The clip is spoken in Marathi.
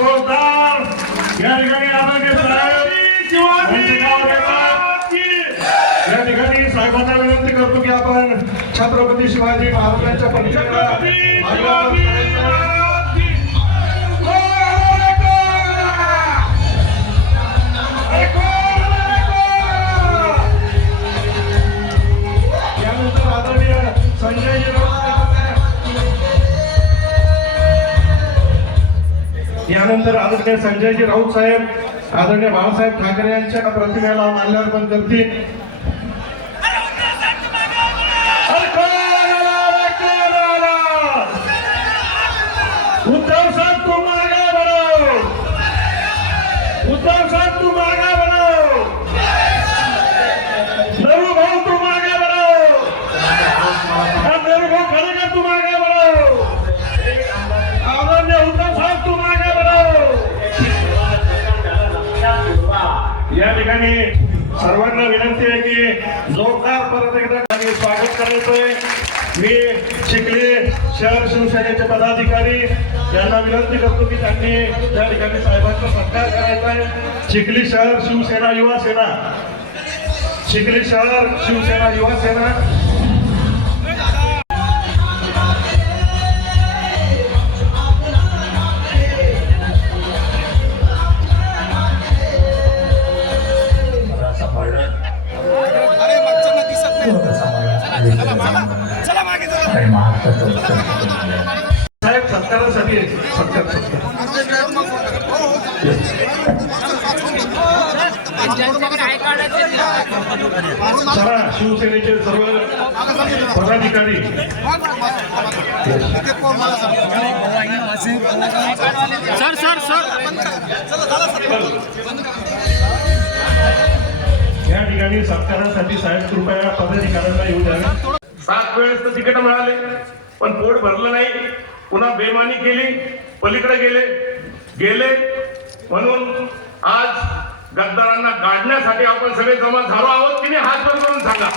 जोरदार. या ठिकाणी आरोग्य साहेब यांचे नाव या ठिकाणी साहेबांना विनंती करतो की आपण छत्रपती शिवाजी महाराजांच्या परिचयाला यानंतर आदरणीय संजयजी राऊत साहेब आदरणीय बाळासाहेब ठाकरे यांच्या प्रतिमेला माल्यार्पण करतील. उद्धव साहेब तू मागा बरो? उद्धव साहेब तू या ठिकाणी सर्वांना विनंती आहे की जोरदार परत एकदा स्वागत करायचंय. मी चिखली शहर शिवसेनेचे पदाधिकारी यांना विनंती करतो की त्यांनी त्या ठिकाणी साहेबांचा सत्कार करायचा आहे. चिखली शहर शिवसेना युवा सेना. चिखली शहर शिवसेना युवा सेना. साहेब सत्कारासाठी सत्कार सत्कार शिवसेनेचे सर्व पदाधिकारी सर सर सर. या ठिकाणी सत्कारासाठी साहेब कृपया पदाधिकाऱ्यांना येऊ द्यावे सात वेळेस तर तिकीट मिळाले पण पोट भरलं नाही. पुन्हा बेमानी केली पलीकडे गेले. गेले म्हणून आज गद्दारांना गाडण्यासाठी आपण सगळे जमा झालो आहोत. की नाही हात वर करून सांगा.